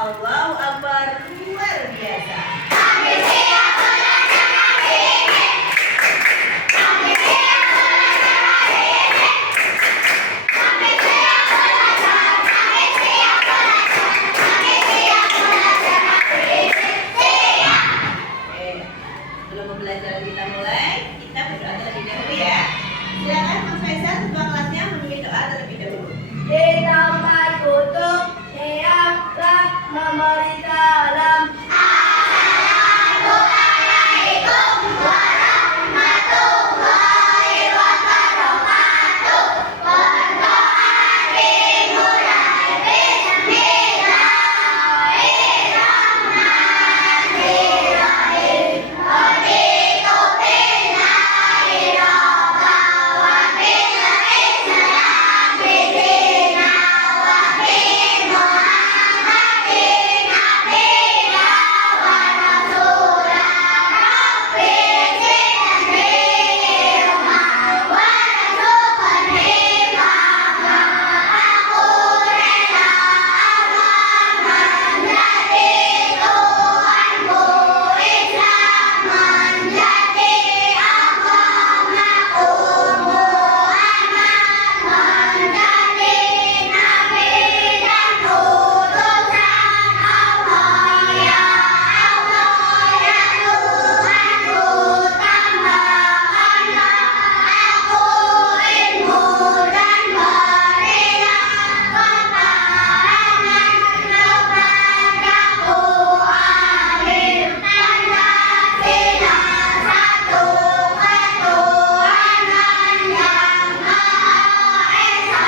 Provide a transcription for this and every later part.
Allahu Akbar, luar biasa. Sebelum pembelajaran kita mulai, kita berdoa terlebih dahulu ya. Silakan Mas Faisal ketua kelasnya memimpin doa terlebih dahulu. Di tempat kutub, siapkan memberi salam. Assalamualaikum warahmatullahi wabarakatuh. Berdoa dimulai bismillahirrahmanirrahim. Raditu billahi rabban wa bil Islam dina wa bi Muhammadin nabiyya wa rasulah. Rabbi zidni ilman warzuqni fahma. Aku rela Allah menjadi Tuhanku, Islam menjadi agamaku, Muhammad menjadi nabi dan utusan Allah. Ya Allah, ya Tuhanku, tambahkanlah aku ilmu dan berilah keterangan kepadaku. Amin. Pancasila satu ketuhanan yang Maha Esa,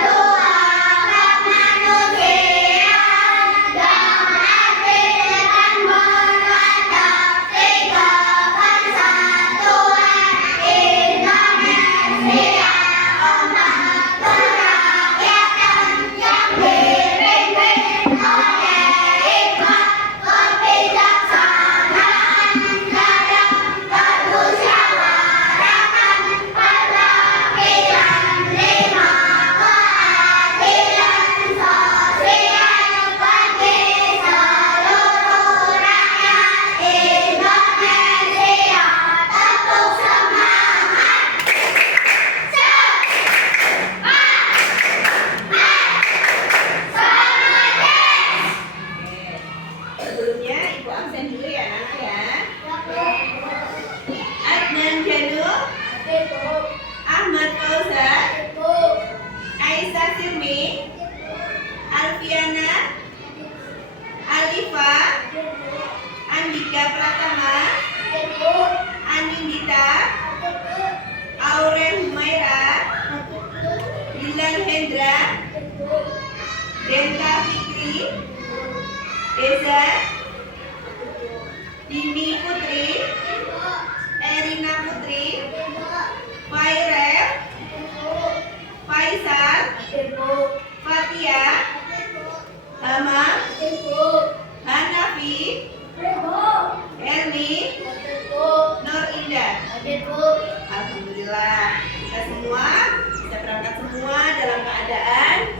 Tuhan kemanusiaan yang adil dan beradab, tiga persatuan Indonesia, umat kerakyatan yang dipimpin oleh hikmat kebijaksanaan dalam permusyawaratan perwakilan lima, keadilan sosial bagi seluruh rakyat Indonesia. Tepuk semangat. Sebelumnya Ibu absen dulu ya anak ya. Adnan Janul, Ahmad Fauzan, Aisyah Sirmi, Alfiana, Alifa, Andika Pratama, Anindita, Auren Humaira, Dilan Hendra, Denta Fikri, Deza, Dini Putri, Erina Putri, Fairel, Faisal, Fatia, Hama, Hanafi, Erni, Nur Indah. Alhamdulillah kita semua bisa berangkat semua dalam keadaan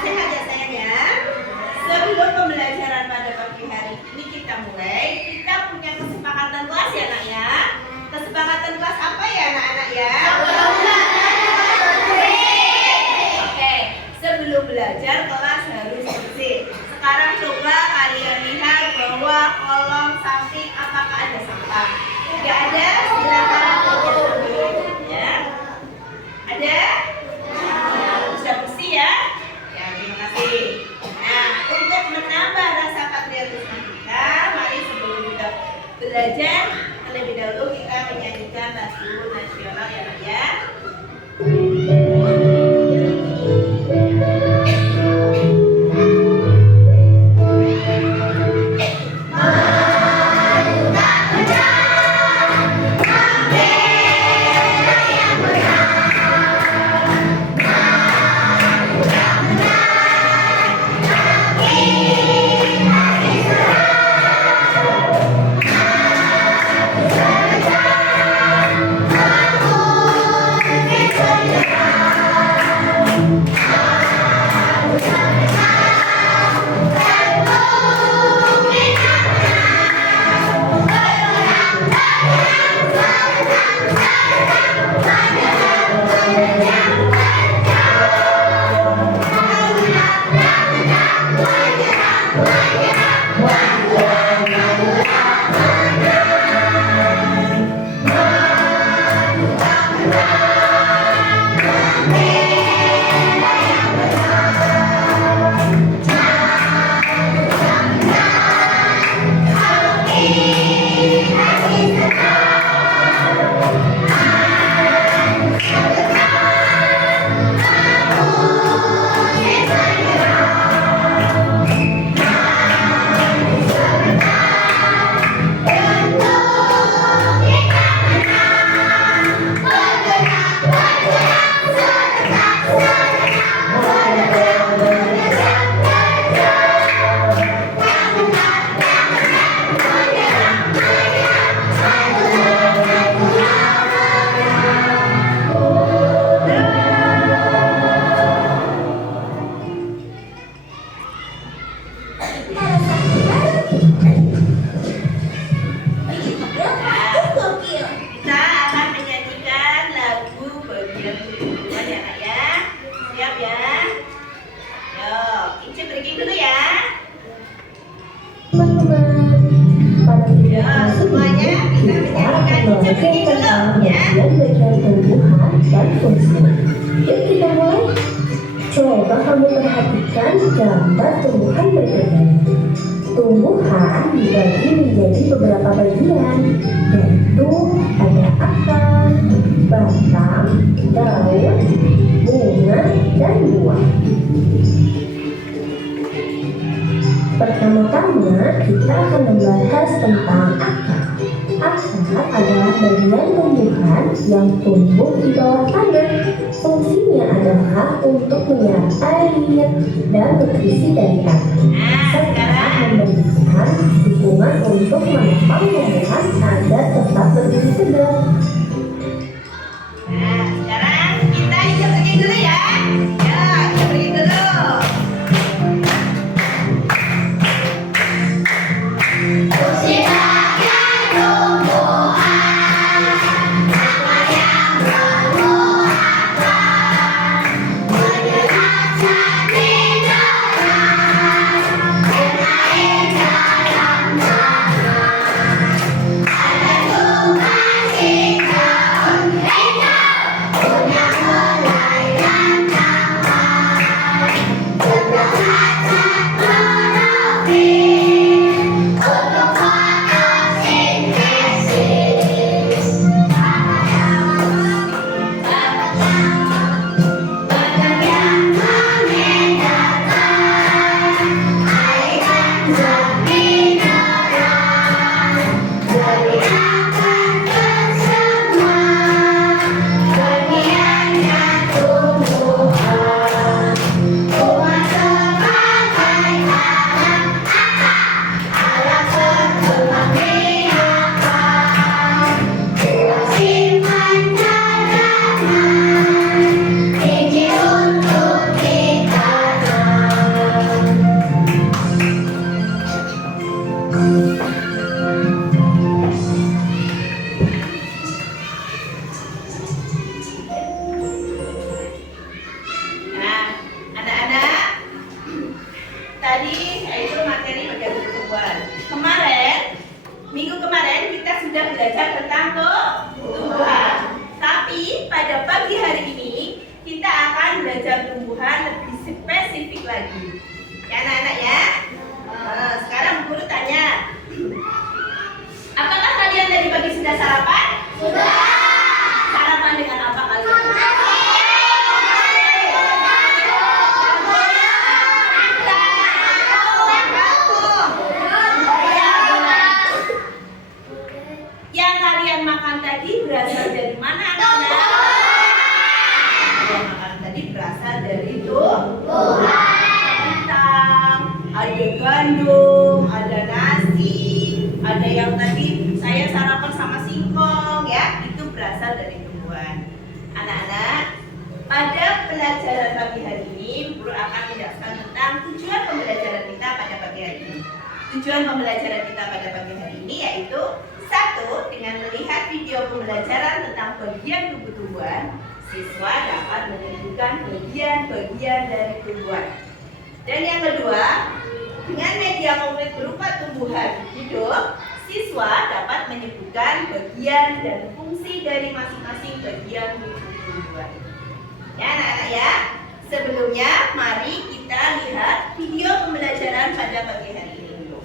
sehat ya sayang ya. Sebelum pembelajaran pada pagi hari ini kita mulai, kita punya kesepakatan kelas ya nak ya. Kesepakatan kelas apa ya anak-anak ya? Oke, sebelum belajar kelas harus bersih. Sekarang coba kalian lihat bahwa kolong samping apakah ada sampah? Tidak ada, silakan ya. Ada? Sudah bersih ya? Ya, terima kasih. Nah, untuk menambah rasa patriotisme kita, mari sebelum kita belajar terlebih dahulu kita menyanyikan lagu nasional ya nak ya. Kita akan menyanyikan lagu bagian tumbuhan ya nak ya. Siap ya? Yuk, Inci breaking dulu ya. Teman-teman, pada video Ya, semuanya kita menyanyikan Inci breaking dulu ya. bagian tumbuhan dan fungsinya. Yuk kita mulai. Coba kamu perhatikan gambar tumbuhan berikutnya. Tumbuhan dibagi menjadi beberapa bagian, yaitu ada akar, batang, daun, bunga, dan buah. Pertama-tama kita akan membahas tentang akar. Akar adalah bagian tumbuhan yang tumbuh di bawah tanah. Fungsinya adalah untuk menyerap air dan nutrisi dari tanah, serta memberikan dukungan untuk menopang tumbuhan agar tetap berdiri tegak. Nah, sekarang kita Inci breaking dulu ya. Ya, Inci breaking dulu. Fungsi bagian tumbuhan, akar yang penuh akar, menyerap zat mineral dan air dalam tanah. Ada tugas kita mereka punya helai dan tangan, terdapat zat klorofil untuk fotosintesis. Batang yang mengedarkan air dan zat mineral dari akar ke semua bagiannya tumbuhan. Bunga sebagai alat berkembang biakan, buah simpan tanaman, biji untuk ditanam. Nah, anak-anak, tadi itu materi bagian tumbuhan. Minggu kemarin kita sudah belajar tentang tumbuhan. Tapi pada pagi hari ini kita akan belajar tumbuhan lebih spesifik lagi. Ya anak-anak ya. Nah, sekarang guru tanya, apakah kalian tadi pagi sudah sarapan? Sudah. Sarapan dengan apa kalian? Yang kalian makan tadi berasal dari mana anak-anak? Yang makan tadi berasal dari kentang, ada gandum, ada nasi, ada yang tadi saya sarapan sama singkong ya, itu berasal dari tumbuhan. Anak-anak, pada pelajaran pagi hari ini, Guru akan menjelaskan tentang tujuan pembelajaran kita pada pagi hari ini. Tujuan pembelajaran kita pada pagi hari ini yaitu satu, dengan melihat video pembelajaran tentang bagian tubuh tumbuhan, siswa dapat menyebutkan bagian-bagian dari tumbuhan. Dan yang kedua, dengan media konkret berupa tumbuhan hidup, siswa dapat menyebutkan bagian dan fungsi dari masing-masing bagian tubuh tumbuhan. Ya anak-anak ya, sebelumnya mari kita lihat video pembelajaran pada pagi hari ini dulu.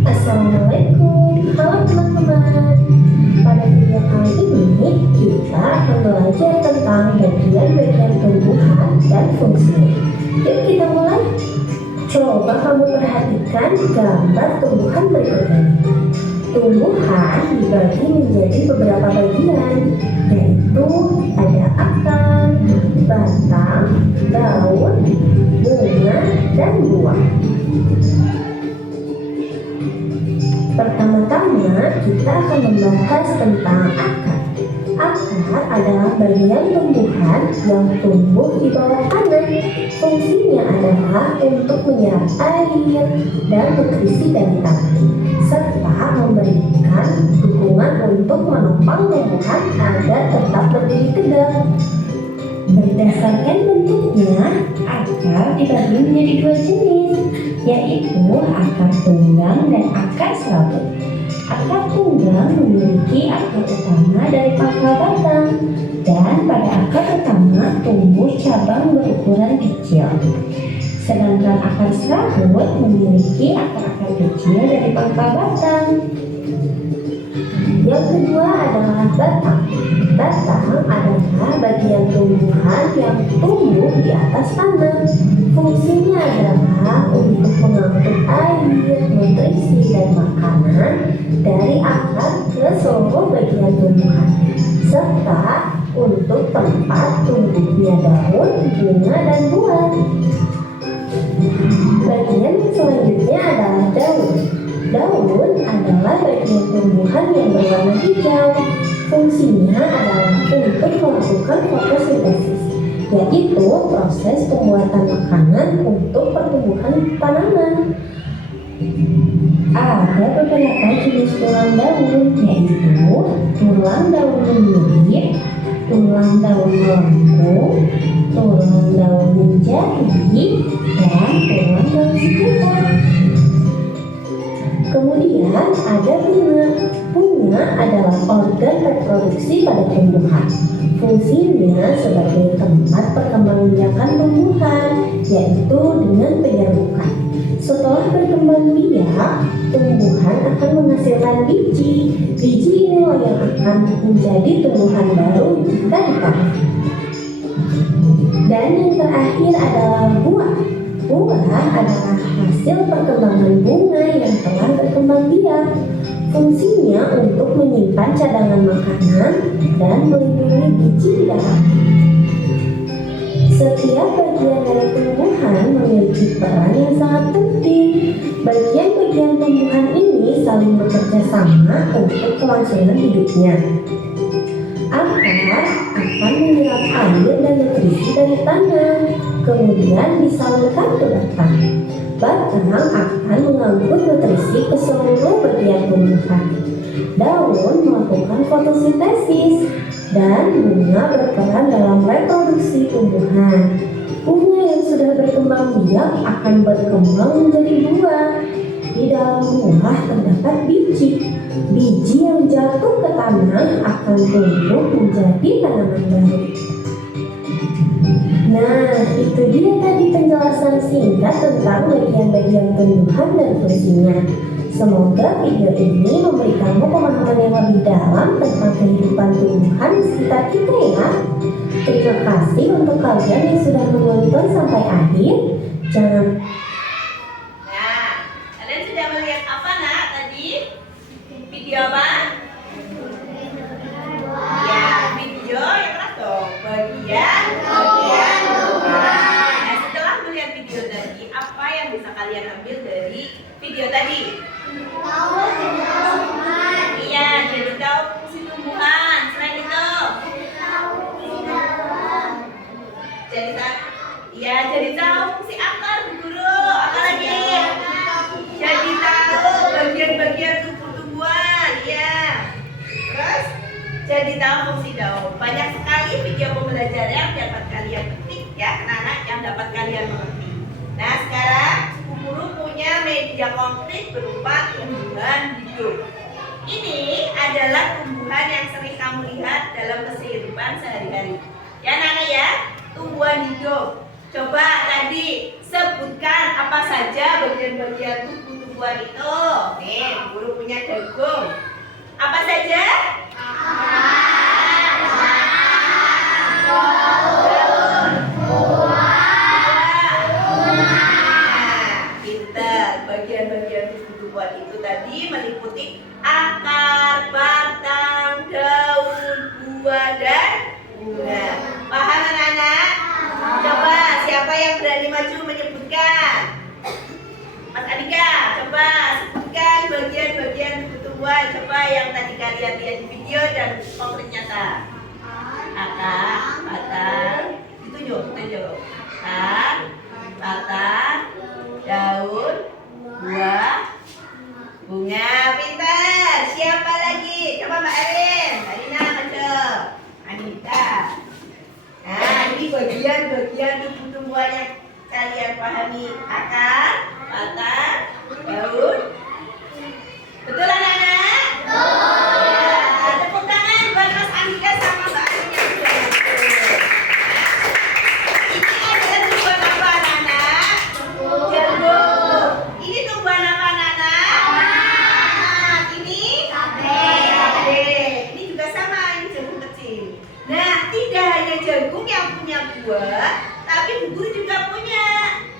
Assalamualaikum. tentang bagian-bagian tumbuhan dan fungsinya. Yuk kita mulai. Coba kamu perhatikan gambar tumbuhan berikut ini. Tumbuhan dibagi menjadi beberapa bagian, yaitu ada akar, batang, daun, bunga, dan buah. Pertama-tama kita akan membahas tentang akar. Akar adalah bagian tumbuhan yang tumbuh di bawah tanah. Fungsinya adalah untuk menyerap air dan nutrisi dari tanah, serta memberikan dukungan untuk menopang tumbuhan agar tetap berdiri tegak. Berdasarkan bentuknya, akar dibagi menjadi dua jenis, yaitu akar tunggang dan akar serabut. Akar tunggang memiliki akar utama dari pangkal batang, dan pada akar utama tumbuh cabang berukuran kecil. Sedangkan akar serabut memiliki akar-akar kecil dari pangkal batang. Yang kedua adalah batang. Batang adalah bagian tumbuhan yang tumbuh di atas tanah. Fungsinya adalah untuk mengangkut air, nutrisi, dan makanan dari akar ke seluruh bagian tumbuhan, serta untuk tempat tumbuhnya daun, bunga, dan buah. Bagian selanjutnya adalah daun. Daun adalah bagian tumbuhan yang berwarna hijau. Fungsinya adalah untuk melakukan fotosintesis, yaitu proses pembuatan makanan untuk pertumbuhan tanaman. Ada beberapa jenis tulang daun, yaitu tulang daun menyirip, tulang daun melengkung, tulang daun menjadi, dan tulang daun sekitar. Kemudian ada bunga. Bunga adalah organ reproduksi pada tumbuhan. Fungsinya sebagai tempat perkembangbiakan tumbuhan, yaitu dengan penyerbukan. Setelah berkembang biak, tumbuhan akan menghasilkan biji. Biji inilah yang akan menjadi tumbuhan baru jika ditanam. Dan yang terakhir adalah buah. Buah adalah hasil perkembangan bunga yang telah berkembang biak. Fungsinya untuk menyimpan cadangan makanan dan melindungi biji di dalamnya. Setiap bagian dari tumbuhan memiliki peran yang sangat penting. Bagian-bagian tumbuhan ini saling bekerja sama untuk kelangsungan hidupnya. Akar akan menyerap air dan nutrisi dari tanah, kemudian disalurkan ke batang. Batang akan mengangkut nutrisi ke seluruh bagian tumbuhan. Daun melakukan fotosintesis, dan bunga berperan dalam reproduksi tumbuhan. Bunga yang sudah berkembang biak akan berkembang menjadi buah. Di dalam buah terdapat biji. Biji yang jatuh ke tanah akan tumbuh menjadi tanaman baru. Nah, itu dia tadi penjelasan singkat tentang bagian-bagian tumbuhan dan fungsinya. Semoga video ini memberikanmu pemahaman yang lebih dalam tentang kehidupan tumbuhan di sekitar kita ya. Terima kasih untuk kalian yang sudah menonton sampai akhir. Jangan. Nah, kalian sudah melihat apa nak tadi? Video apa? Ya, video yang keras dong. Bagian tumbuhan. Nah, setelah melihat video tadi, apa yang bisa kalian ambil dari video tadi? Iya, jadi tahu fungsi tumbuhan. Selain itu, jadi tahu fungsi akar, guru. Apa lagi? Jadi tahu bagian-bagian tumbuh-tumbuhan. Iya. Terus, jadi tahu fungsi daun. Banyak sekali video pembelajaran yang dapat kalian petik ya, anak-anak yang dapat kalian mengerti. Nah, sekarang guru punya media konkret berupa tumbuhan hidup. Ini adalah tumbuhan yang sering kamu lihat dalam kehidupan sehari-hari. Ya Nana ya, tumbuhan hidup. Coba tadi sebutkan apa saja bagian-bagian tumbuhan itu. Nih, guru punya jagung. Apa saja? meliputi akar, batang, daun, buah, dan bunga. Paham anak-anak? Coba siapa yang berani maju menyebutkan? Mas Andika, coba sebutkan bagian-bagian tumbuh-tumbuhan. Coba yang tadi kalian lihat di video dan konkret nyata. Akar, batang, ditunjuk. Akar, batang, daun, buah, bunga. Pintar. Siapa lagi? Coba Mbak Erin, Karina, maju. Anita. Nah, ini bagian-bagian tumbuh-tumbuhan yang kalian pahami. Akar, batang, daun. Betul anak-anak? Ya, tepuk tangan buat Mas Andika sama Mbak Arin yang sudah masuk. Ini adalah tumbuhan apa anak-anak? Jagung. Ini tumbuhan apa anak-anak? Ini? Cabai. Ini juga sama, ini jagung kecil. Nah, tidak hanya jagung yang punya buah, tapi guru juga punya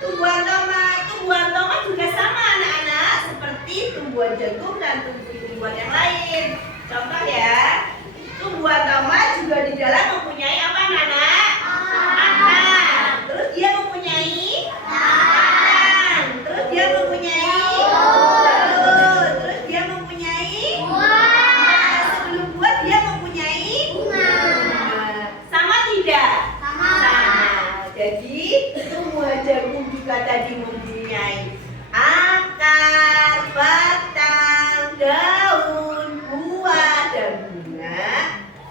tumbuhan tomat. Tumbuhan tomat juga sama anak-anak, seperti tumbuhan jagung dan tumbuhan yang lain. Contoh ya, tumbuhan tomat juga di dalam mempunyai apa anak-anak? Akar. Terus dia mempunyai batang. Terus dia mempunyai daun. Terus dia mempunyai sebelum buah dia mempunyai bunga. Sama tidak? Sama. Jadi tumbuhan jagung juga tadi mempunyai akar, batang, daun, buah, dan bunga.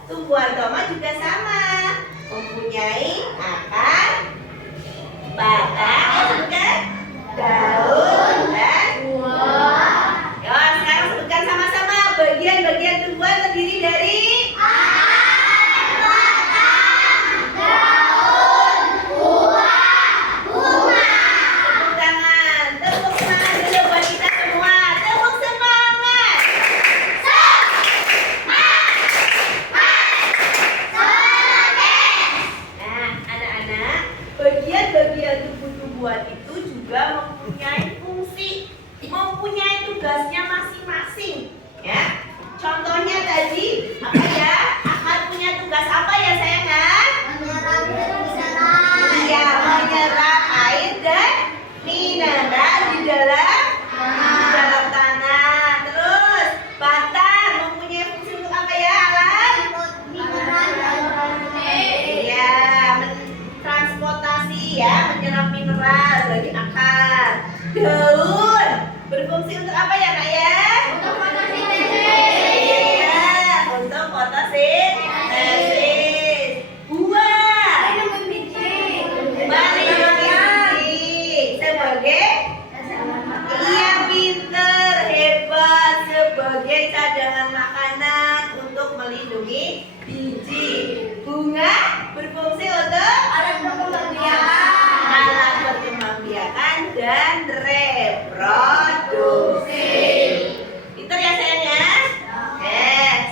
Tumbuhan tomat juga sama, mempunyai akar, batang, daun, dan buah. Yo, sekarang sebutkan sama-sama bagian-bagian tumbuhan terdiri dari tepuk tangan. Tepuk semangat dulu buat kita semua. Tepuk semangat. Nah, anak-anak, bagian-bagian tumbuh-tumbuhan itu juga mempunyai fungsi, mempunyai tugasnya masing-masing. Ya, contohnya tadi apa ya? Akar punya tugas apa ya sayangan? Iya, menyerap air dan mineral di dalam tanah. Terus batang mempunyai fungsi untuk apa ya alam? Iya, transportasi ya, menyerap mineral dari akar. Daun berfungsi untuk apa ya kak ya? Iya, untuk fotosintesis. Buah sebagai iya pinter, hebat, sebagai cadangan makanan untuk melindungi biji. Bunga berfungsi untuk alat berkembang biakan dan reproduksi. Pinter ya sayangnya?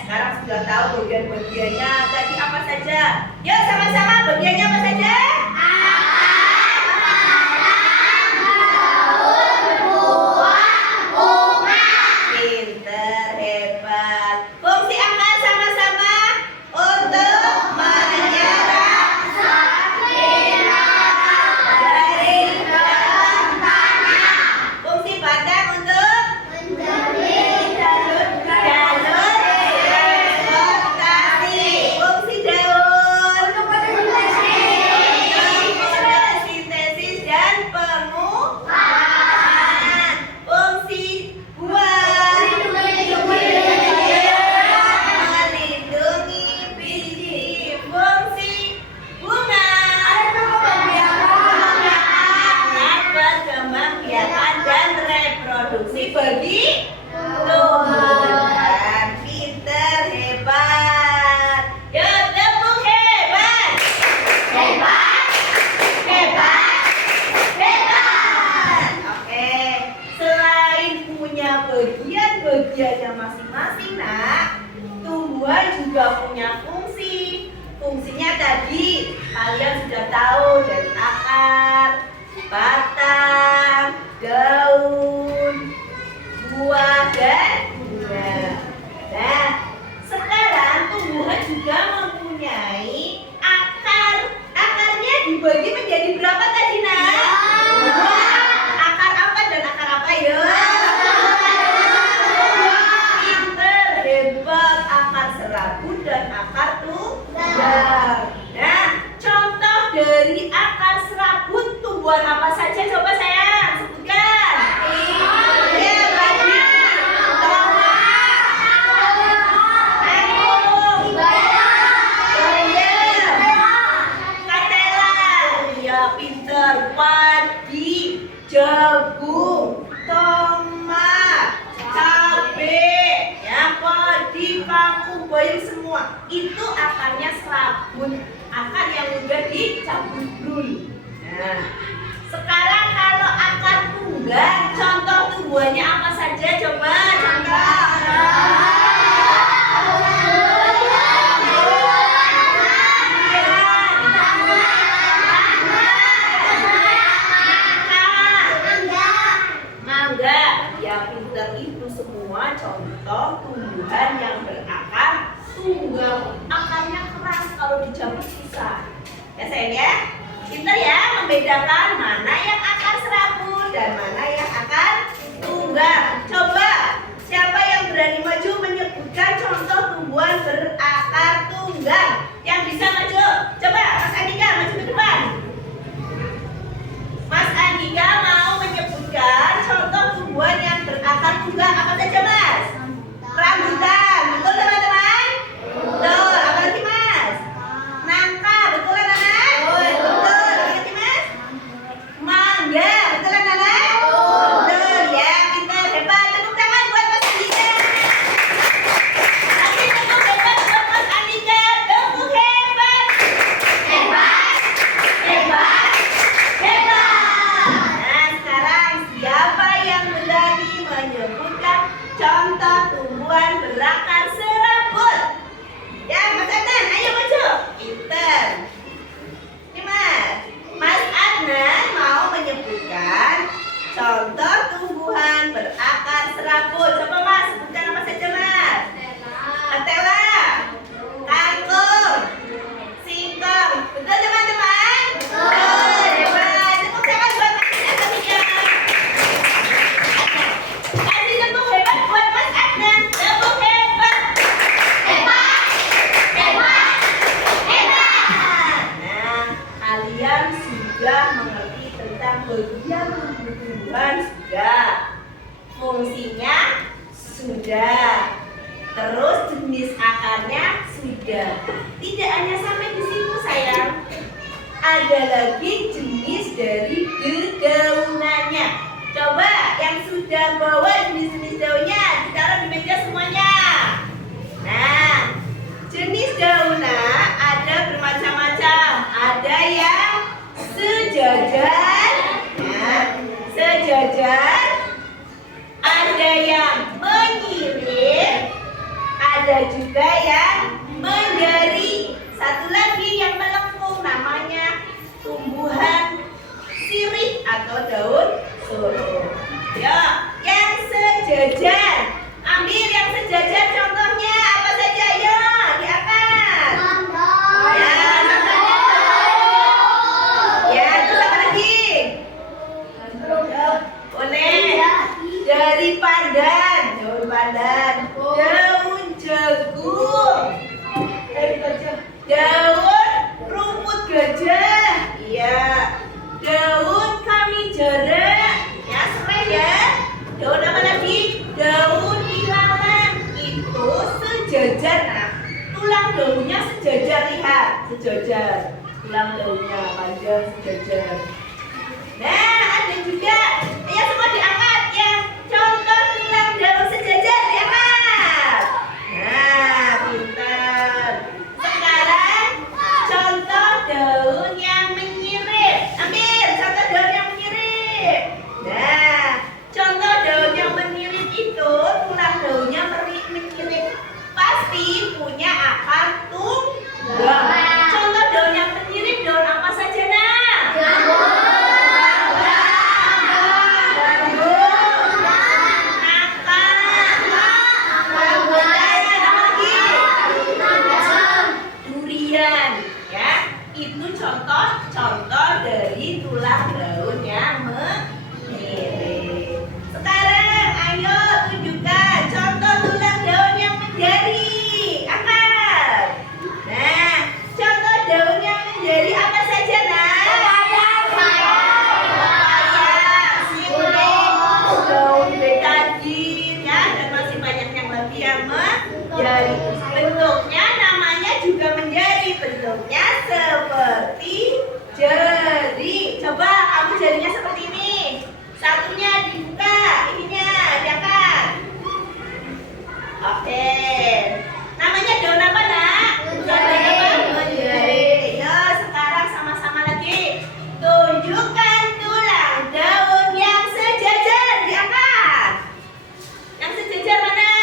Sekarang sudah tahu bagian-bagiannya tadi apa saja. Yuk sama-sama bagiannya apa saja? Pinter, hebat. Fungsi akar sama-sama untuk menyerap dari dalam tanah. Fungsi batang untuk jalur transportasi. Fungsi daun untuk fotosintesis dan penguapan. Fungsi buah melindungi biji. Fungsi bunga alat berkembang biakan dan reproduksi bagi tumbuhan. Pinter, hebat. Ya, tepuk hebat. Oke, selain punya bagian-bagiannya masing-masing, nak, tumbuhan juga punya fungsi. Fungsinya tadi kalian sudah tahu, dari akar, batang, daun, buah, dan tumbuhan apa saja? Coba sayang, sebutkan. Iya, banyak. Pinter. Padi, jagung, tomat, cabai, ya, padi, kangkung, bayam semua itu akarnya serabut, akar yang udah dicabut dulu. Nah, sekarang kalau akar tunggal, contoh tumbuhannya apa saja? Coba contoh. Itu semua contoh tumbuhan yang berakar tunggal, akarnya keras, kalau dicabut susah. Ya sayang ya, pintar ya membedakan mana yang akar serabut dan mana yang akar tunggal. Coba siapa yang berani maju menyebutkan contoh tumbuhan berakar tunggal? Yang bisa maju, coba Mas Andika maju ke depan. Mas Andika mau menyebutkan contoh tumbuhan yang berakar tunggal apa saja, Mas? Rambutan, betul teman-teman? Betul. Apa lagi, Mas? Nangka, betul anak-anak? Betul. Apa lagi, Mas? Mangga, betul anak-anak? Betul ya, pintar, hebat. Tepuk tangan buat Mas Andika. Lagi tepuk hebat buat Mas Andika. Tepuk hebat. Hebat. Hebat. Hebat. Nah, sekarang siapa yang berani menyebutkan contoh tumbuhan berakar serabut? Ya, Mas Adnan, ayo maju. Pinter. Ini Mas Adnan mau menyebutkan contoh tumbuhan berakar serabut. Coba Mas, sebutkan apa saja Mas? Ketela, kangkung, singkong. Betul teman-teman? Betul. Hebat. Tepuk tangan buat Mas Adnan. Kasih tepuk hebat buat Mas Adnan. Tepuk hebat. Hebat. Hebat. Hebat. Nah, kalian sudah mengerti tentang bagian tumbuhan sudah. Fungsinya sudah. Terus jenis akarnya sudah. Tidak hanya sampai di situ sayang. Ada lagi jenis dari dedaunannya. Coba yang sudah bawa jenis-jenis daunnya ditaruh di meja semuanya. Nah, jenis daunan ada bermacam-macam. Ada yang sejajar, nah, sejajar. Ada yang menyirit, ada juga yang mendari. Satu lagi yang melengkung namanya tumbuhan sirih atau daun soro. Ya, yang sejajar. Ambil yang sejajar contohnya apa saja? Ayo, di atas. Ya, contohnya. Ya, terus apa lagi? Boleh. Dari pandan, daun pandan. Daun jagung. Daun rumput gajah. Iya. Daun kamijara. Ya, serai ya. Daun apa lagi? Daun ilalang. Itu sejajar. Nah, tulang daunnya sejajar, lihat. Sejajar. Tulang daunnya panjang sejajar. Nah, ada juga. Ya, semua diangkat ya. Contoh tulang daun sejajar diangkat. Nah, pintar. Sekarang contoh daun yang menyirip. Ambil contoh daun yang menyirip. Nah, contoh daun yang menyirip itu tulang daunnya menyirip. Pasti punya akar tunggal. Contoh daun yang menyirip daun apa saja, Nak? Gandum. Jari. Bentuknya namanya juga menjadi. Bentuknya seperti jari. Coba kamu jarinya seperti ini. Satunya dibuka, ininya diangkat. Oke. Namanya daun apa, Nak? Daun apa? Menjari. Yo, sekarang sama-sama lagi. Tunjukkan tulang daun yang sejajar, diangkat. Yang sejajar mana?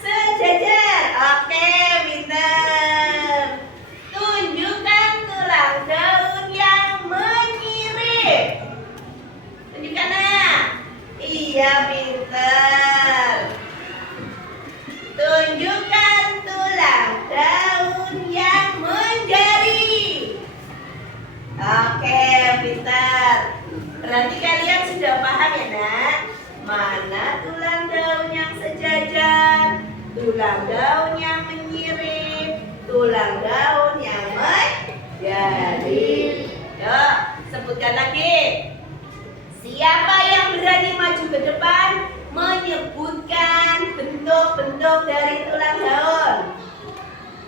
Sejajar. Oke, pintar. Tunjukkan tulang daun yang menyirip. Tunjukkan, Nak. Iya, pintar. Tunjukkan tulang daun yang menjari. Oke, pintar. Berarti kalian sudah paham ya, Nak? Mana tulang daun yang sejajar, tulang daun yang menyirip, tulang daun yang menjadi. Yuk, sebutkan lagi. Siapa yang berani maju ke depan menyebutkan bentuk-bentuk dari tulang daun?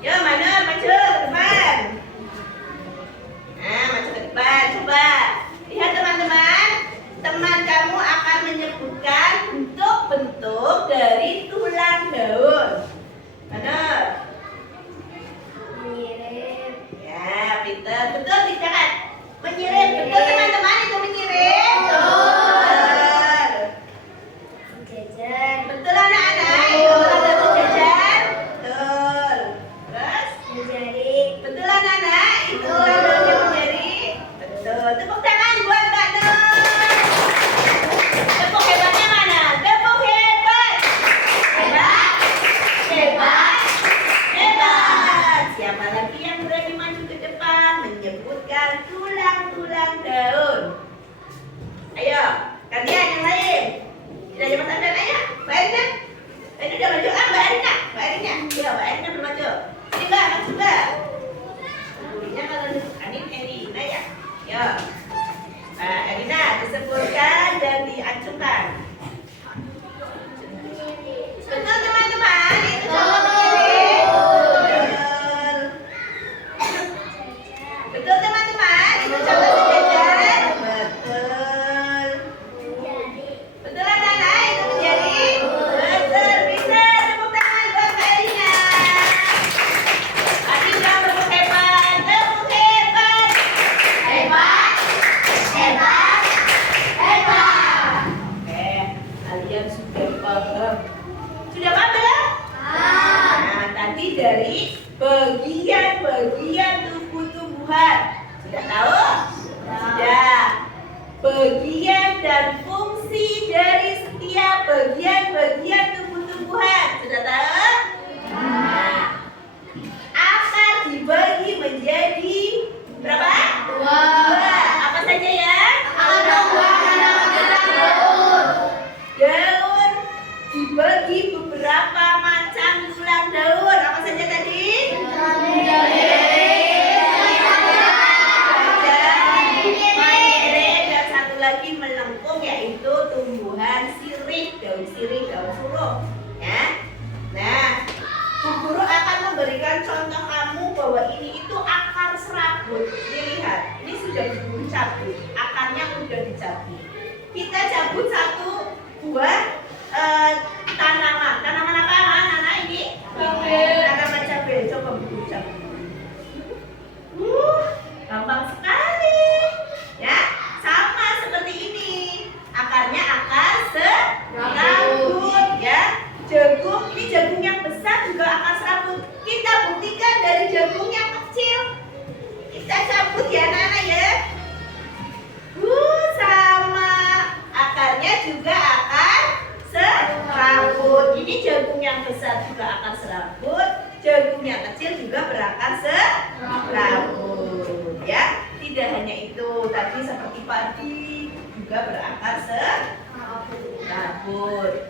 Yo, mana maju ke depan? Nah, maju ke depan. Coba lihat teman-teman. Teman kamu akan menyebutkan bentuk-bentuk dari tulang daun. Mana? Menyirip. Ya, pintar. Betul tidak? Menyirip. Betul teman-teman, itu menyirip. Betul. Betul. Sejajar. Betul anak-anak. Itu tulang daun sejajar. Betul. Terus? Menjadi. Betul anak-anak. Itu tulang daun yang menjadi. Betul. Tepuk tangan buat Mbak Nur. Tepuk hebatnya mana? Tepuk hebat. Hebat. Hebat. Hebat. Siapa lagi yang berani maju ke depan menyebutkan tulang-tulang daun? Ayo, kalian yang lain. Tidak ada Mas Amdan, ayo. Mbak Erina. Mbak Erina udah maju. Mbak Erina. Mbak Erina. Iya, Mbak Erina belum maju. Sini Mbak, maju Mbak. Gurunya kalau disebutkanin Erina ya. Yo. Mbak Erina, disebutkan dan diacungkan. Betul teman-teman, itu contoh menjadi. Betul. Betul teman-teman, itu contoh sejajar. Betul. Betul anak-anak, itu menjadi. Betul, bisa. Tepuk tangan buat Mbak Erina. Adik bilang tepuk hebat, tepuk hebat. Hebat. Hebat. Hebat. Oke, kalian sudah paham. Sudah paham belum? Ah. Nah, tadi dari bagian-bagian tubuh tumbuhan. Sudah tahu? Sudah. Bagian dan fungsi dari setiap bagian-bagian tubuh tumbuhan. Sudah tahu? Nah, akar dibagi menjadi berapa? Dua. Dua. Apa saja ya? Ada buah dan daun. Daun dibagi beberapa macam tulang daun. Apa saja tadi? Menyirik dan satu lagi melengkung, yaitu tumbuhan sirih, daun sirih, daun suruh. Ya. Nah, Bu Guru akan memberikan contoh kamu bahwa ini itu akar serabut. Dilihat, ini sudah diburu cabut, akarnya sudah dicabut. Kita cabut satu buah tanaman. Tanaman apa, Nana ini? Cabai. Tanaman cabai. Coba Bu cabut. Gampang sekali. Ya, sama seperti ini. Akarnya akar serabut, ya. Jagung, ini jagung yang besar juga akar serabut. Kita buktikan dari jagung yang kecil. Kita cabut ya, Nana ya. Sama. Akarnya juga akar serabut. Ini jagung yang besar juga akar serabut. Jagung yang kecil juga berakar serabut. Ya, tidak hanya itu, tapi seperti padi juga berakar serabut.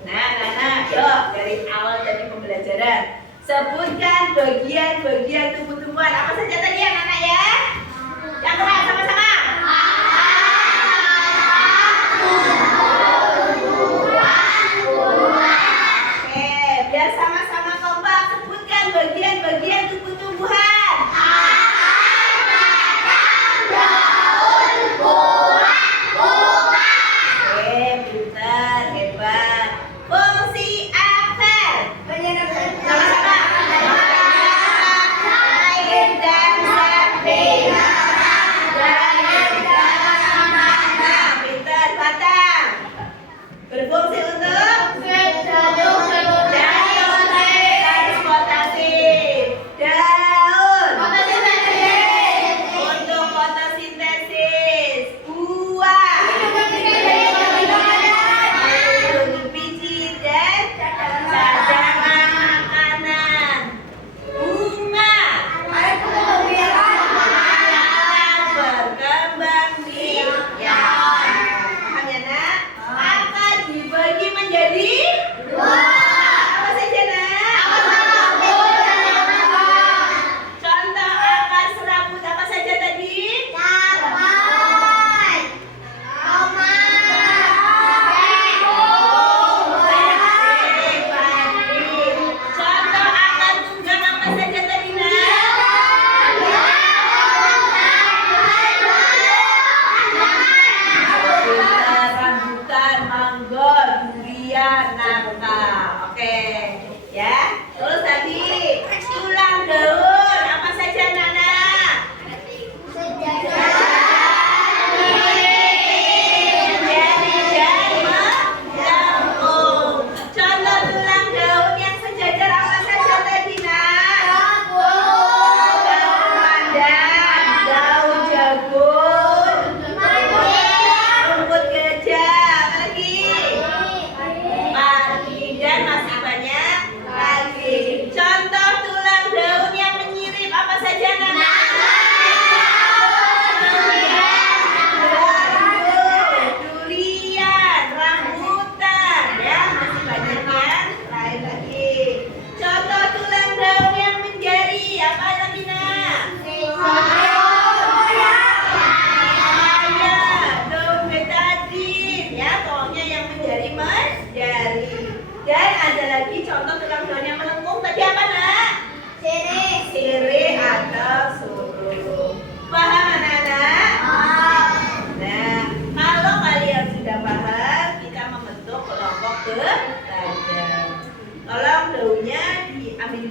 Nah, yuk dari awal tadi pembelajaran. Sebutkan bagian-bagian tumbuh-tumbuhan. Apa saja tadi ya, anak ya? Yang keras sama-sama. Oke, biar sama-sama kompak sebut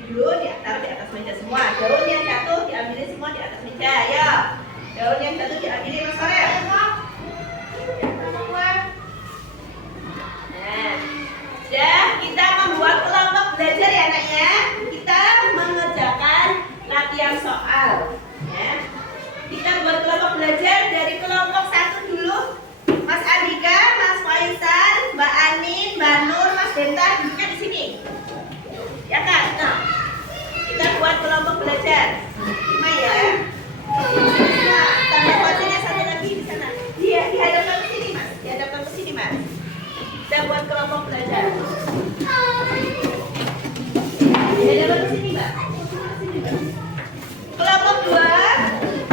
dulu, taruh di atas meja semua. Daun yang jatuh diambilin semua di atas meja. Ayo. Daun yang jatuh diambilin, Mas Farel. Nah, sudah kita membuat kelompok belajar ya anaknya. Kita mengerjakan latihan soal. Ya. Kita buat kelompok belajar dari kelompok 1 dulu. Mas Andika, Mas Faisal, Mbak Anin, Mbak Nur, Mas Denta duduknya di sini. Ya kan? Nah, kita buat kelompok belajar. 5 ya. Nah, tambah kuncinya 1 lagi di sana. Dia dihadapkan ke sini, Mas. Dihadapkan ke sini, Mas. Kita buat kelompok belajar. Dihadapkan ke sini, Mbak. Kelompok 2.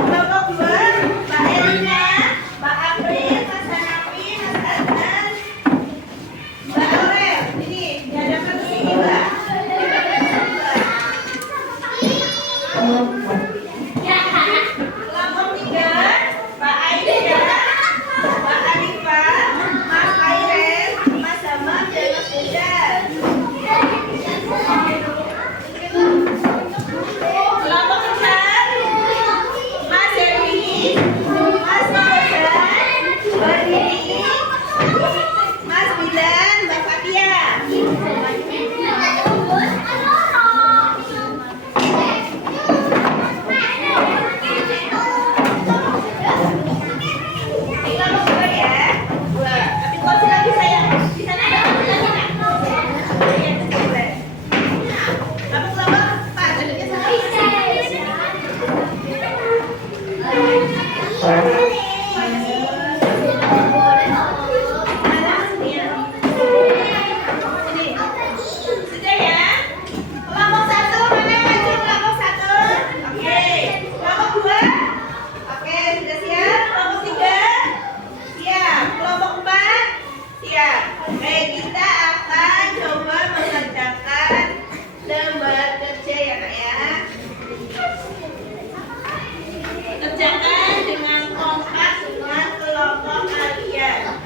Kelompok 2, Mbak Elina, Mbak April, Mas Hanafi, Mas Adnan, Mbak Aurel. Ini dihadapkan ke sini, Mbak. Kelompok 3, Mbak Aisyah, Mbak Arifah, Mas Khairil, Mas Hamam, dan Mas Ujang. Kelompok 4, Mas Erwin, Mas Fauzan, Mbak Dini, Mas Bilan, Mbak Fatia. Ini kelompok 2 ya. 2. Tapi kunci lagi sayang. Di sana ada kunci lagi nggak? Iya, boleh. Kamu kelompok 4, duduknya sama. Sudah ya? Kelompok 1 mana maju kelompok 1? Oke. Kelompok 2? Oke, sudah siap? Kelompok 3? Siap. Kelompok 4? Siap. Oke, kita akan coba mengerjakan lembar kerja ya Nak ya. Kerjakan dengan kompak dengan kelompok kalian.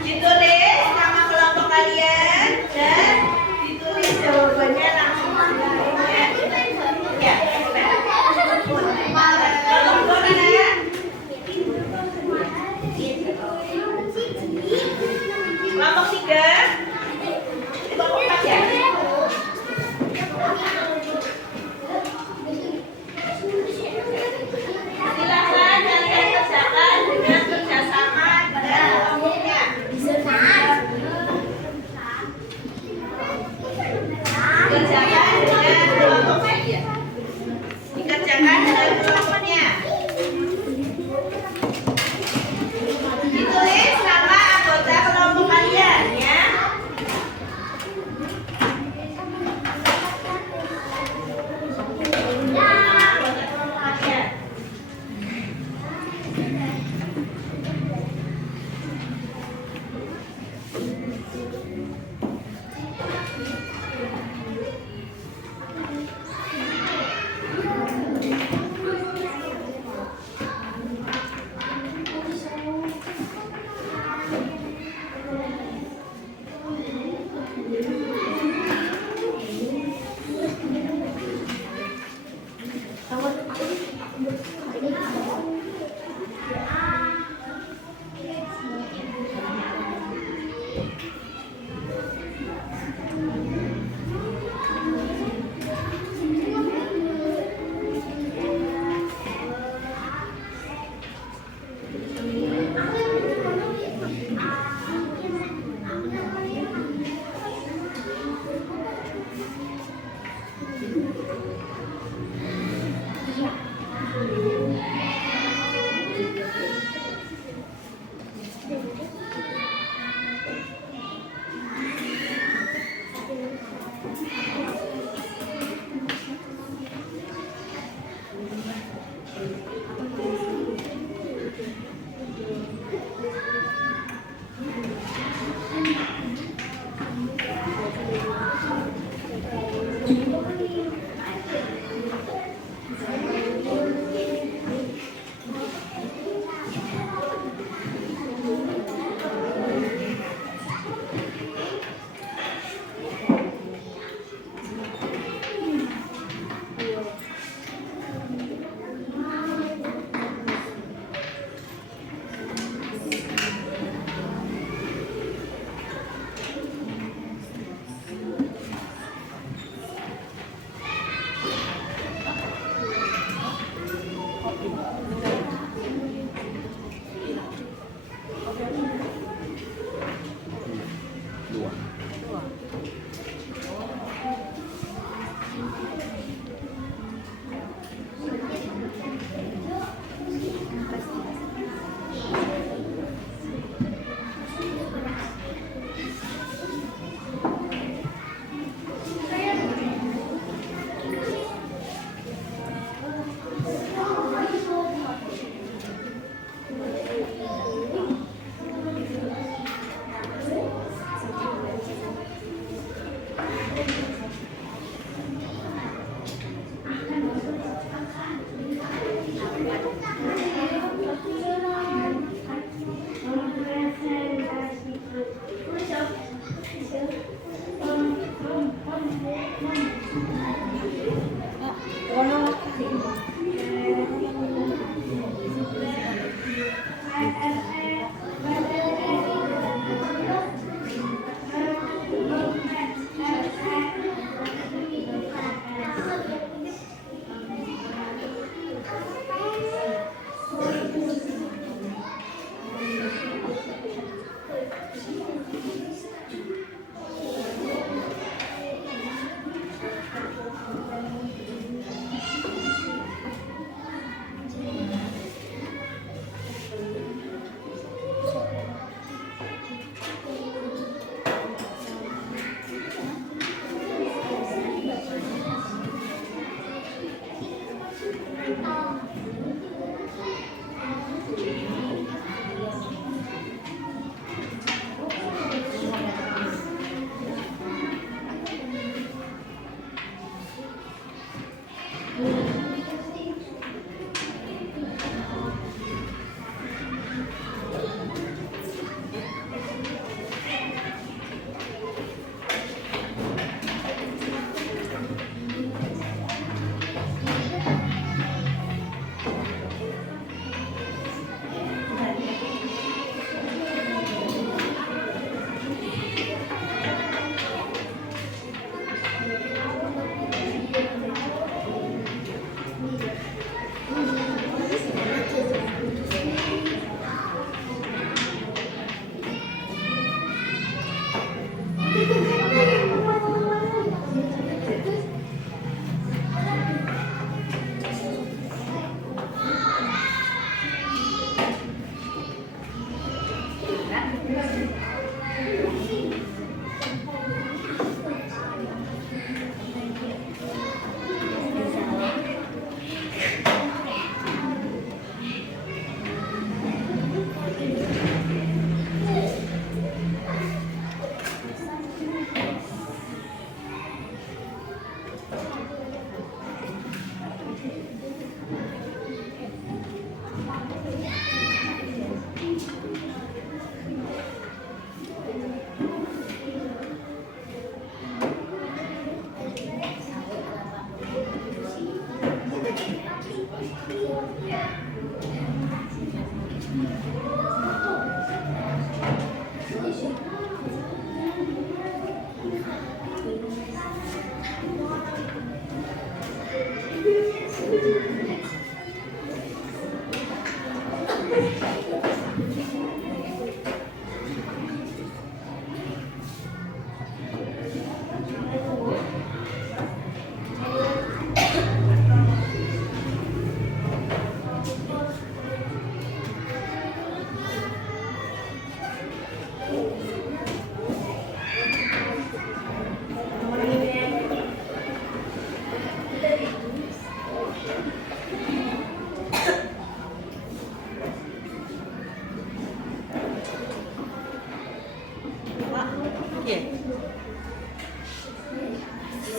Ditulis nama kelompok kalian dan ditulis jawabannya langsung. Ya. Ya. Kelompok 2 mana? Kelompok 3? Kelompok 4 ya? Silakan kalian kerjakan dengan kerjasama dan kelompoknya. Kerjakan dengan kelompoknya. Dikerjakan dengan kelompoknya. Ditulis nama anggota kelompok kalian ya. Anggota kelompok kalian.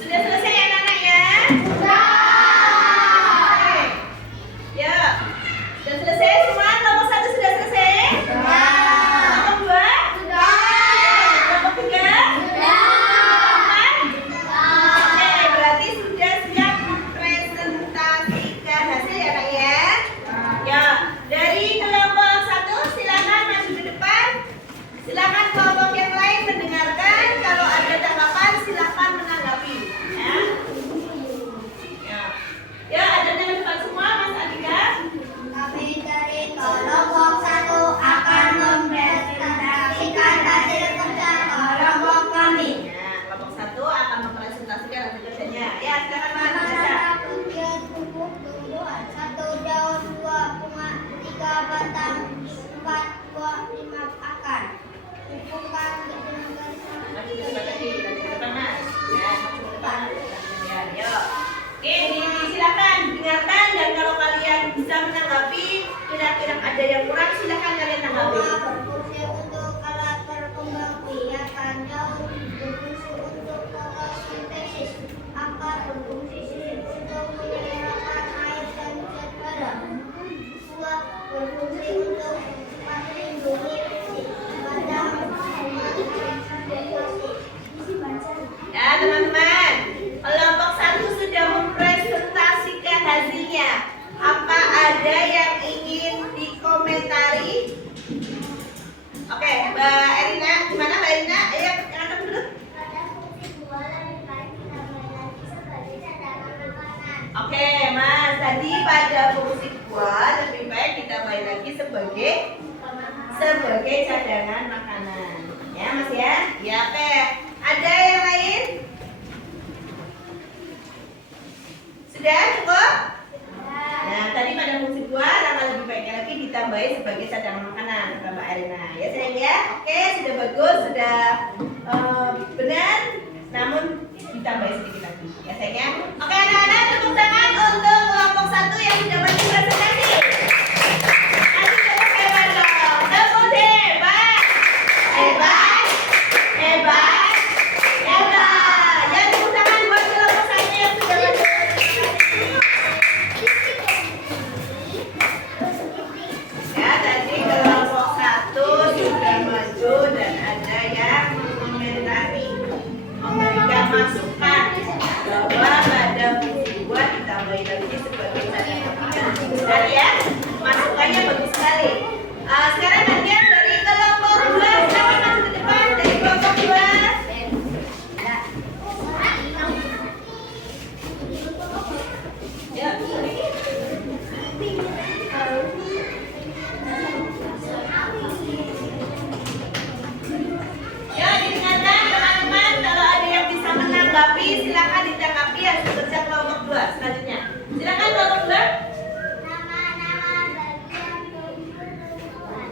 Sudah selesai anak-anak ya? Ya. Sudah selesai semua? Kelompok 1 sudah selesai? Kelompok 2? Kelompok 3? Oke, berarti sudah siap presentasikan hasil ya Nak ya? Ya, dari kelompok 1 silakan maju ke depan. Silakan kelompok yang lain mendengarkan. Kalau ada tanggapan silakan menanggapi. Ya. Ya, ada yang depan semua, Mas Andika. Kami dari kelompok 1 akan mempresentasikan hasil kerja kelompok kami. Ya, kelompok 1 akan mempresentasikan hasil kerjanya. Ya, silakan Mas Andika. Satu ujian tumbuh-tumbuhan, 1 daun, 2 bunga, 3 batang, 4 buah, 5 akar. Hubungkan dengan garis Maju ke depan lagi, nanti ke depan Mas. Ya, maju ke depan. Ya, yuk. Oke, silakan dengarkan dan kalau kalian bisa menanggapi, kira-kira ada yang kurang silakan kalian tanggapi. bunga berfungsi untuk alat berkembang biakan, daun berfungsi untuk fotosintesis, akar berfungsi untuk menyediakan air dan zat garam, buah berfungsi untuk melindungi fisik, batang memakai vegetasi. Ya, teman-teman, kelompok 1 sudah mempresentasikan hasilnya. Apa ada yang ingin dikomentari? Oke, Mbak Erina, gimana Mbak Erina? Ayo, yang akan dulu. Pada fungsi buah lebih baik ditambah lagi sebagai cadangan makanan. Oke, Mas, tadi pada fungsi buah lebih baik ditambahin lagi sebagai cadangan makanan. Ya, Mas ya? Ya, oke. Ada yang lain? Sudah cukup? Nah, tadi pada fungsi buah langkah lebih baiknya lagi ditambahin sebagai cadangan makanan, kata Mbak Erina. Ya, sayang ya? Oke, sudah bagus, sudah benar. Namun ditambahin sedikit lagi. Ya, sayang ya? Oke, anak-anak, tepuk tangan untuk kelompok 1 yang sudah maju presentasi. Kasih tepuk hebat dong. Tepuk hebat. Hebat. Hebat. Hebat. Ya, tepuk tangan buat kelompok 1 yang sudah maju presentasi. Ya, tadi kelompok 1 sudah maju dan ada yang mengomentari, memberikan masukan bahwa pada fungsi buah ditambahin lagi sebagai cadangan makanan. Benar ya? Masukannya bagus sekali. Sekarang bagian dari kelompok 2, silakan maju ke depan dari kelompok 2. Ya. Ya, didengarkan teman-teman, kalau ada yang bisa menanggapi silakan ditanggapi hasil kerja kelompok 2 selanjutnya. Silakan kelompok 2. Nama-nama bagian tumbuh-tumbuhan.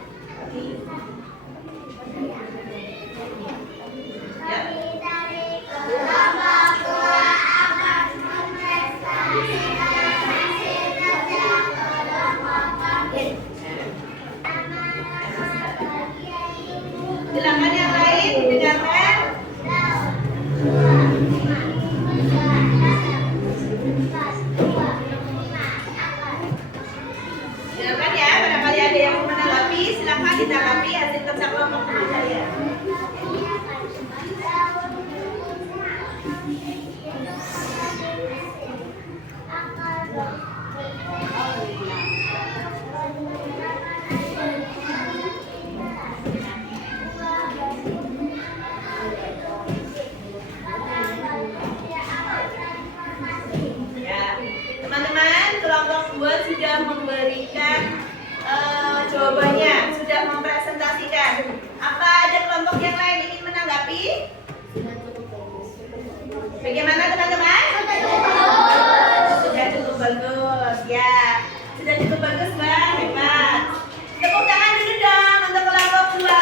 Teman-teman, kelompok 2 sudah memberikan jawabannya, sudah mempresentasikan. Apa ada kelompok yang lain ingin menanggapi? Bagaimana teman-teman? Sudah cukup bagus, ya. Sudah cukup bagus, Bang. Hebat. Tepuk tangan dulu dong untuk kelompok 2.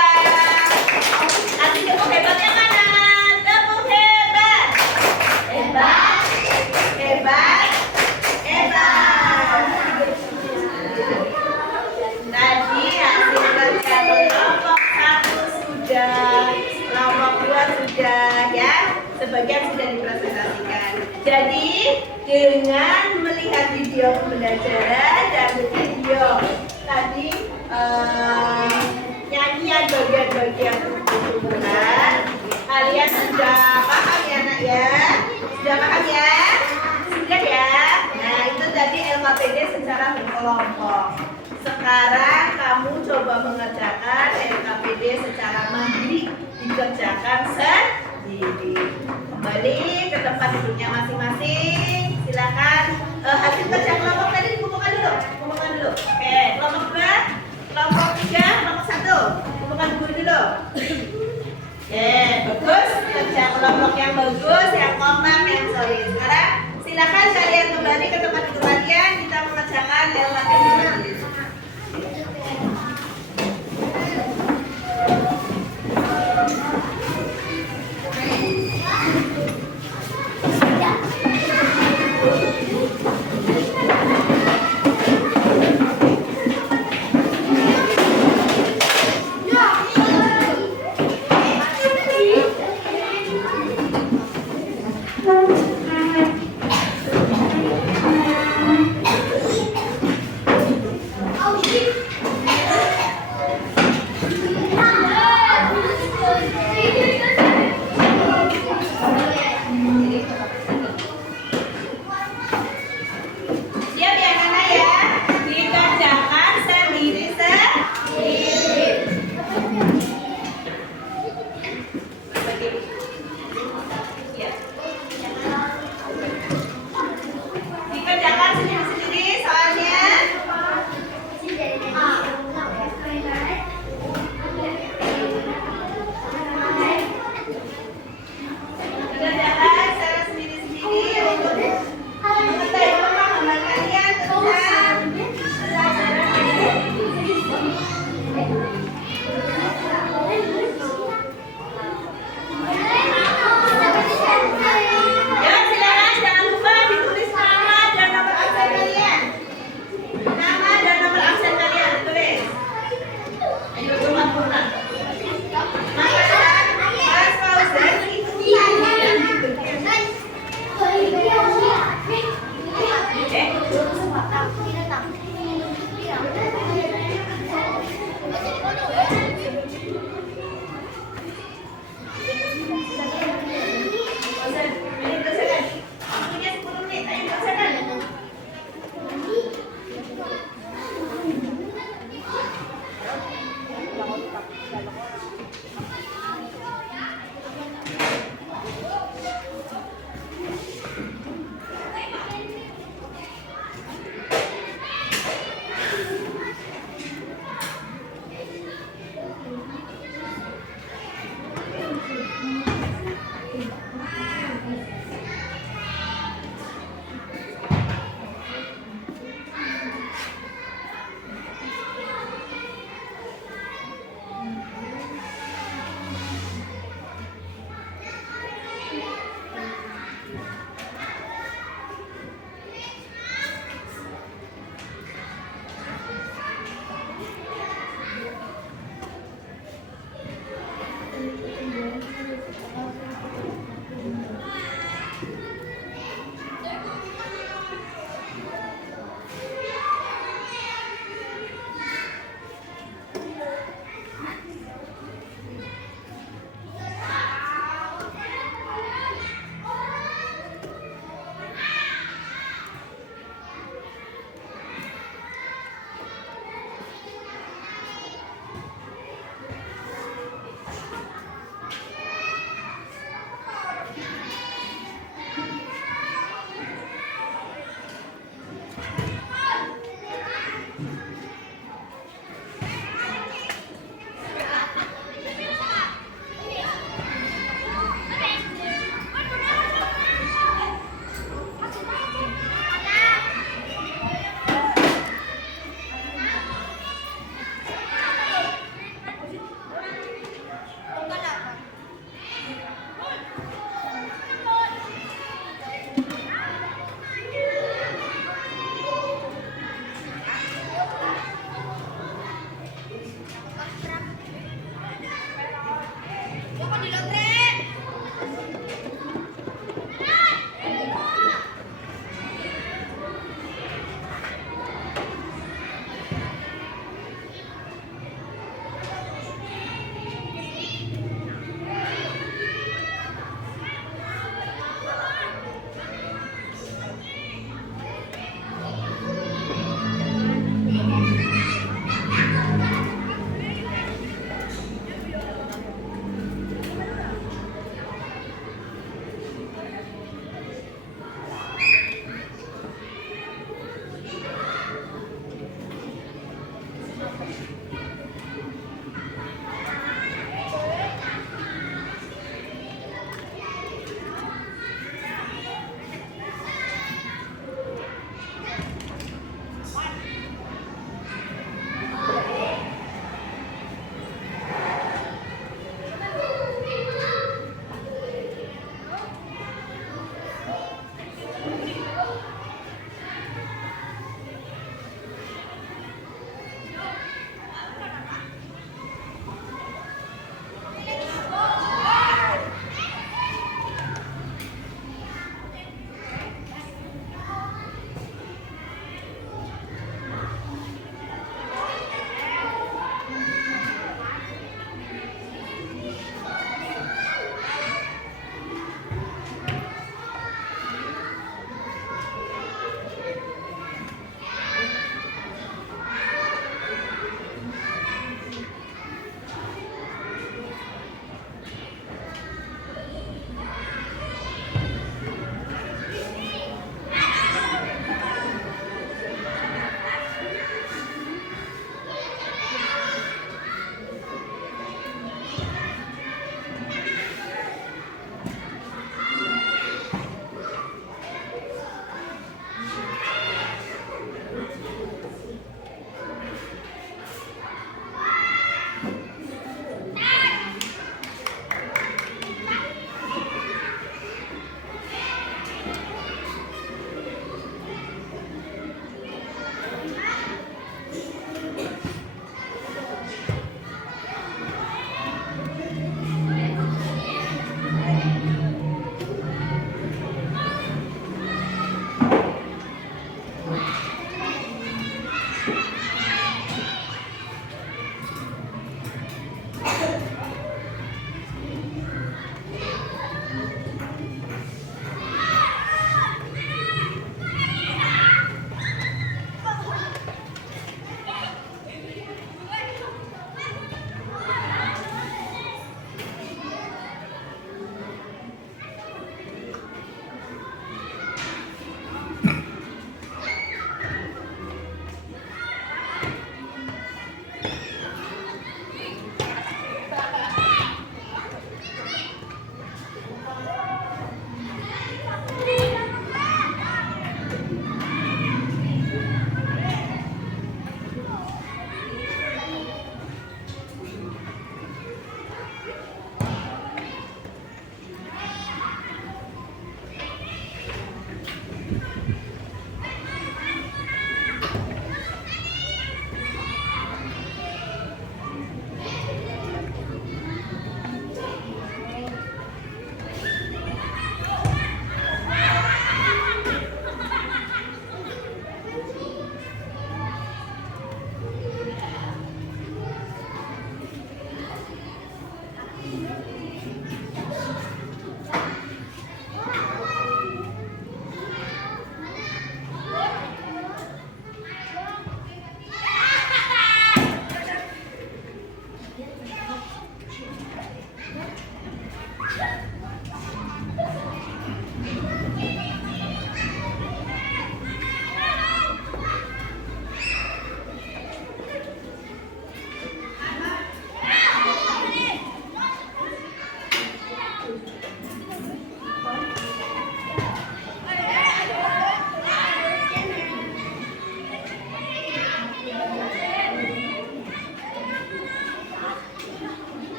Nanti tepuk hebat yang mana? Tepuk hebat. Hebat. Hebat. Hebat. Tadi hasil kerja kelompok 1 sudah, kelompok 2 sudah, ya. Sebagian sudah dipresentasikan. Jadi dengan melihat video pembelajaran dan video tadi nyanyian bagian-bagian tumbuhan, kalian sudah paham ya nak ya? Sudah paham ya? Sudah ya? Nah itu tadi LKPD secara berkelompok. Sekarang kamu coba mengerjakan LKPD secara mandiri, dikerjakan sendiri. Kembali ke tempat duduknya masing-masing. Silakan hasil kerja kelompok tadi dikumpulkan dulu. Kumpulkan dulu. Oke, kelompok 2, kelompok 3, kelompok 1. Kumpulkan buku dulu. Oke, bagus. Kerja kelompok yang bagus, yang kompak, yang solid. Sekarang silakan kalian kembali ke tempat duduk kalian. Kita mengerjakan LKPD.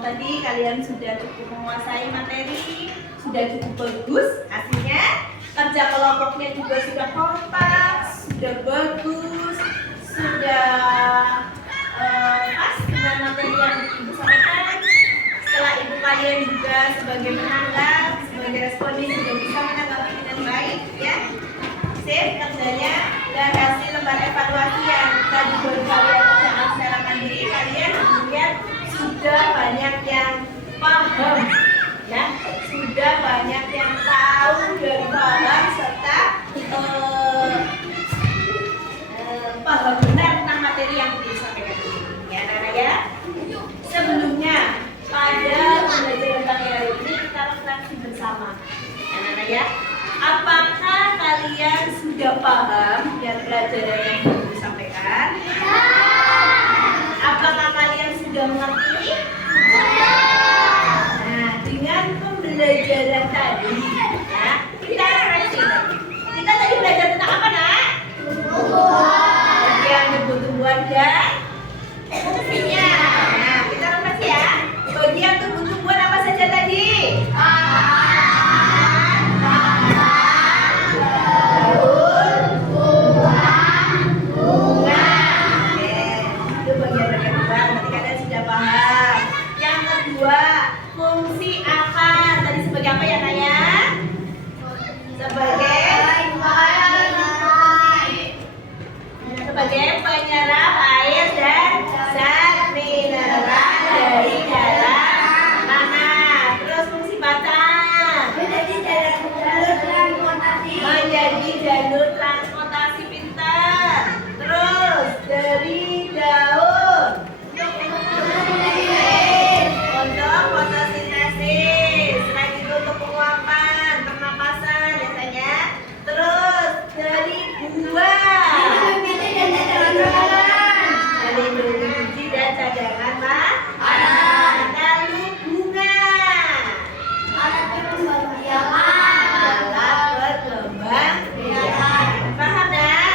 tadi kalian sudah cukup menguasai materi, sudah cukup bagus hasilnya. Kerja kelompoknya juga sudah kompak, sudah bagus, sudah pas dengan materi yang ibu sampaikan. Setelah ibu kalian juga sebagai penanggap, sebagai responden juga bisa menanggapi dengan baik, ya. Sip kerjanya dan hasil lembar evaluasi yang tadi baru kalian kerjakan secara mandiri, kalian lihat sudah banyak yang paham, ya, sudah banyak yang tahu dan paham serta paham benar tentang materi yang disampaikan ini, ya, anak-anak ya. Sebelumnya pada pembelajaran pagi hari ini kita refleksi bersama, anak-anak ya. Apakah kalian sudah paham yang pelajaran yang disampaikan? Apakah kalian sudah mengerti? Nah, dengan pembelajaran tadi, ya, kita refleksi. Kita tadi belajar tentang apa, nak? Bagian tumbuh-tumbuhan dan fungsinya. Nah, kita refleksi ya. Bagian tumbuh-tumbuhan apa saja tadi? Fungsi akar tadi sebagai apa ya, Naya? Sebagai penyerap air dan zat mineral dari dalam tanah. Terus fungsi batang menjadi jalur transportasi pintar. Terus dari daun untuk fotosintesis, selain itu untuk penguapan, pernapasan biasanya. Terus dari buah melindungi biji dan cadangan makanan. Lalu bunga alat berkembang biak. Paham nak?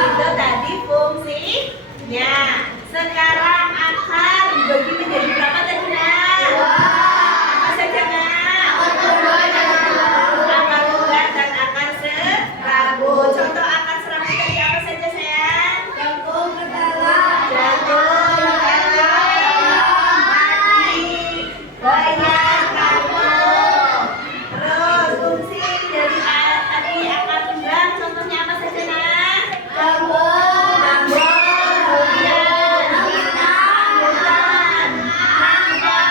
Itu tadi fungsinya. Sekarang akar dibagi menjadi berapa tadi nak? Apa saja nak? Akar buah dan akar serabut. Contoh akar serabut tadi apa saja sayang? Jagung, mati, bayam, kangkung. Terus fungsi dari tadi akar tunggang, contohnya apa saja nak? Jambon, durian, rambutan, mangga,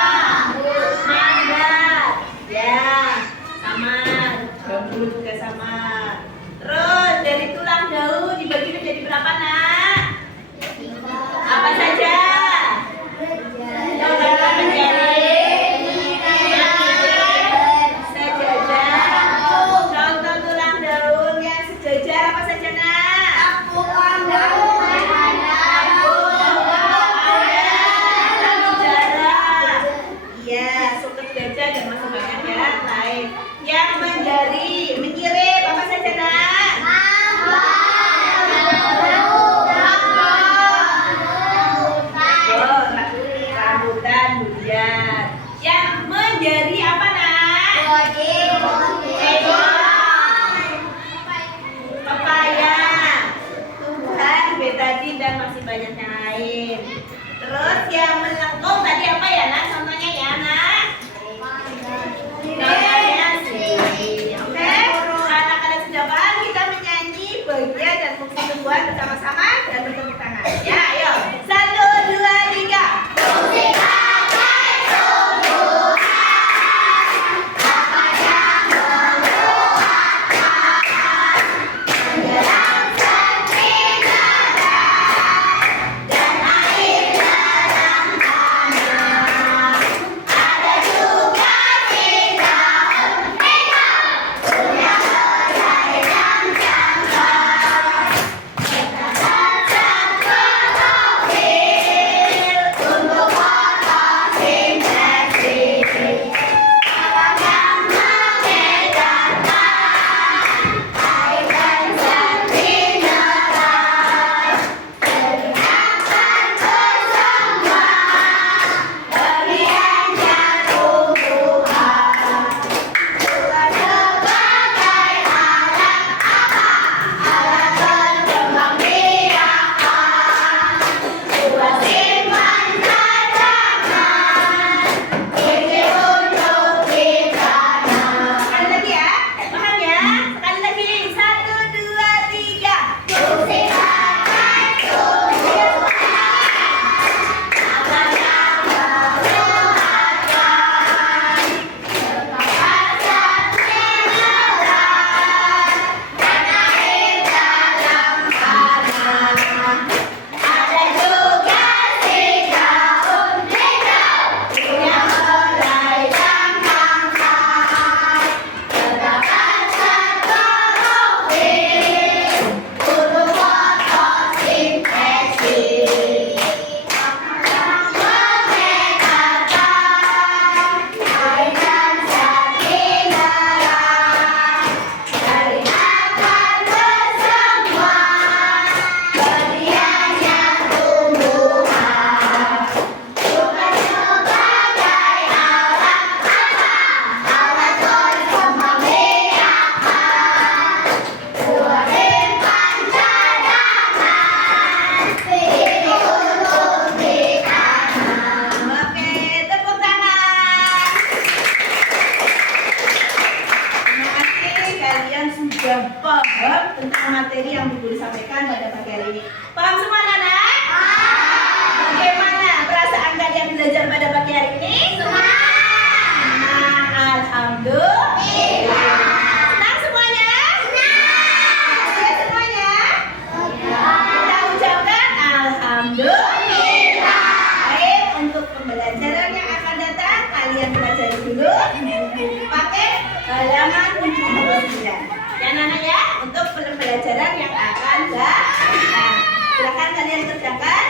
ya, samar, bambu juga samar. Terus dari tulang daun dibagi menjadi berapa nak? Apa saja? Contoh menjadi sejajar. Contoh tulang daun yang sejajar apa saja nak? Iya, suket gajah dan masih banyak ya lain. Yang menyirip apa saja nak? Rambutan, durian. Yang menjadi apa nak? Pepaya, tumbuhan, betadin dan masih banyak yang lain. Terus yang melengkung tadi apa ya nak? Contohnya ya nak? Contohnya sih. Oke, karena kalian sudah paham, kita menyanyi bagian dan fungsi tumbuhan bersama-sama dan bertepuk tangan. Ya, ayo. 1, 2, 3. materi yang Bu Guru sampaikan pada pagi hari ini. Paham semua anak-anak? Bagaimana perasaan kalian belajar pada pagi hari ini? Senang, alhamdulillah. Senang semuanya? Senang semuanya? Kita ucapkan alhamdulillah. Baik, untuk pembelajaran yang akan datang kalian pelajari dulu pakai halaman 79. Ya anak-anak ya, untuk pembelajaran yang akan datang. Silakan kalian kerjakan.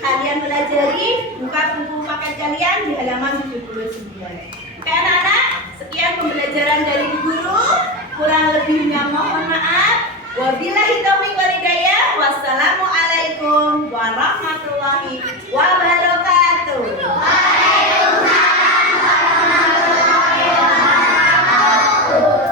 Kalian pelajari, buka buku paket kalian di halaman 79. Oke anak-anak, sekian pembelajaran dari Bu Guru. Kurang lebihnya mohon maaf. Wabillahi taufiq wal hidayah. Wassalamualaikum warahmatullahi wabarakatuh.